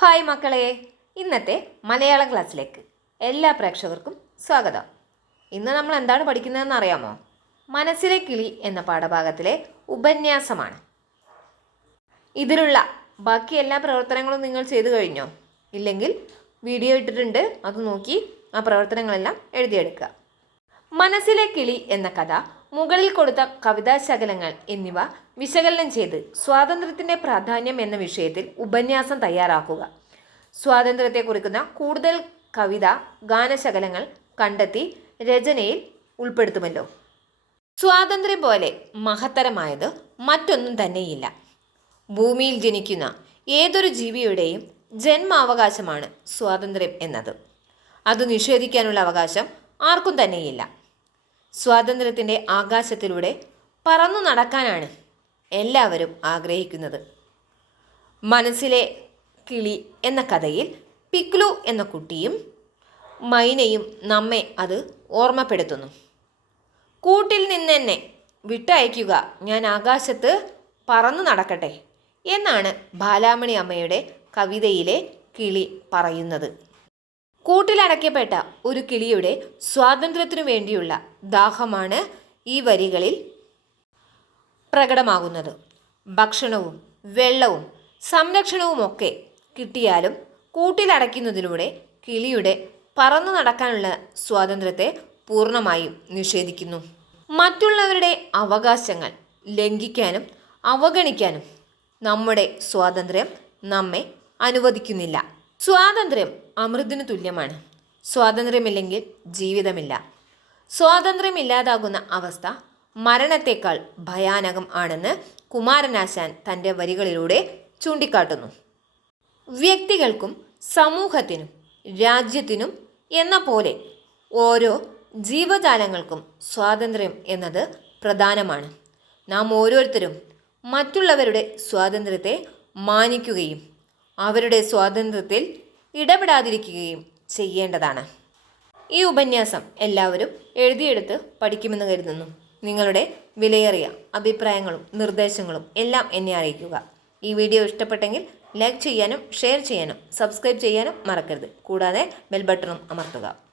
Hi മക്കളെ. ഇന്നത്തെ മലയാളം ക്ലാസ്സിലേക്ക് എല്ലാ പ്രേക്ഷകർക്കും സ്വാഗതം. ഇന്ന് നമ്മൾ എന്താണ് പഠിക്കുന്നതെന്ന് അറിയാമോ? മനസ്സിലെ കിളി എന്ന പാഠഭാഗത്തിലെ ഉപന്യാസമാണ്. ഇതിലുള്ള ബാക്കി എല്ലാ പ്രവർത്തനങ്ങളും നിങ്ങൾ ചെയ്തു കഴിഞ്ഞോ? ഇല്ലെങ്കിൽ വീഡിയോ ഇട്ടിട്ടുണ്ട് അത് നോക്കി ആ പ്രവർത്തനങ്ങളെല്ലാം എഴുതിയെടുക്കുക. മനസ്സിലെ കിളി എന്ന കഥ മുകളിൽ കൊടുത്ത കവിതാശകലങ്ങൾ എന്നിവ വിശകലനം ചെയ്ത് സ്വാതന്ത്ര്യത്തിന്റെ പ്രാധാന്യം എന്ന വിഷയത്തിൽ ഉപന്യാസം തയ്യാറാക്കുക. സ്വാതന്ത്ര്യത്തെ കുറിക്കുന്ന കൂടുതൽ കവിത ഗാനശകലങ്ങൾ കണ്ടെത്തി രചനയിൽ ഉൾപ്പെടുത്തുമല്ലോ. സ്വാതന്ത്ര്യം പോലെ മഹത്തരമായത് മറ്റൊന്നും തന്നെയില്ല. ഭൂമിയിൽ ജനിക്കുന്ന ഏതൊരു ജീവിയുടെയും ജന്മാവകാശമാണ് സ്വാതന്ത്ര്യം എന്നത്. അത് നിഷേധിക്കാനുള്ള അവകാശം ആർക്കും തന്നെയില്ല. സ്വാതന്ത്ര്യത്തിന്റെ ആകാശത്തിലൂടെ പറന്നു നടക്കാനാണ് എല്ലാവരും ആഗ്രഹിക്കുന്നത്. മനസ്സിലെ കിളി എന്ന കഥയിൽ പിക്ലു എന്ന കുട്ടിയും മൈനയും നമ്മെ അത് ഓർമ്മപ്പെടുത്തുന്നു. കൂട്ടിൽ നിന്ന് തന്നെ വിട്ടയക്കുക ഞാൻ ആകാശത്ത് പറന്നു നടക്കട്ടെ എന്നാണ് ബാലാമണി അമ്മയുടെ കവിതയിലെ കിളി പറയുന്നത്. കൂട്ടിലടയ്ക്കപ്പെട്ട ഒരു കിളിയുടെ സ്വാതന്ത്ര്യത്തിനു വേണ്ടിയുള്ള ദാഹമാണ് ഈ വരികളിൽ പ്രകടമാകുന്നത്. ഭക്ഷണവും വെള്ളവും സംരക്ഷണവുമൊക്കെ കിട്ടിയാലും കൂട്ടിലടയ്ക്കുന്നതിലൂടെ കിളിയുടെ പറന്നു നടക്കാനുള്ള സ്വാതന്ത്ര്യത്തെ പൂർണമായും നിഷേധിക്കുന്നു. മറ്റുള്ളവരുടെ അവകാശങ്ങൾ ലംഘിക്കാനും അവഗണിക്കാനും നമ്മുടെ സ്വാതന്ത്ര്യം നമ്മെ അനുവദിക്കുന്നില്ല. സ്വാതന്ത്ര്യം അമൃതിന് തുല്യമാണ്. സ്വാതന്ത്ര്യമില്ലെങ്കിൽ ജീവിതമില്ല. സ്വാതന്ത്ര്യമില്ലാതാകുന്ന അവസ്ഥ മരണത്തേക്കാൾ ഭയാനകം ആണെന്ന് കുമാരനാശാൻ തന്റെ വരികളിലൂടെ ചൂണ്ടിക്കാട്ടുന്നു. വ്യക്തികൾക്കും സമൂഹത്തിനും രാജ്യത്തിനും എന്ന പോലെ ഓരോ ജീവജാലങ്ങൾക്കും സ്വാതന്ത്ര്യം എന്നത് പ്രധാനമാണ്. നാം ഓരോരുത്തരും മറ്റുള്ളവരുടെ സ്വാതന്ത്ര്യത്തെ മാനിക്കുകയും അവരുടെ സ്വാതന്ത്ര്യത്തിൽ ഇടപെടാതിരിക്കുകയും ചെയ്യേണ്ടതാണ്. ഈ ഉപന്യാസം എല്ലാവരും എഴുതിയെടുത്ത് പഠിക്കുമെന്ന് കരുതുന്നു. നിങ്ങളുടെ വിലയേറിയ അഭിപ്രായങ്ങളും നിർദ്ദേശങ്ങളും എല്ലാം എന്നെ അറിയിക്കുക. ഈ വീഡിയോ ഇഷ്ടപ്പെട്ടെങ്കിൽ ലൈക്ക് ചെയ്യാനും ഷെയർ ചെയ്യാനും സബ്സ്ക്രൈബ് ചെയ്യാനും മറക്കരുത്. കൂടാതെ ബെൽ ബട്ടണും അമർത്തുക.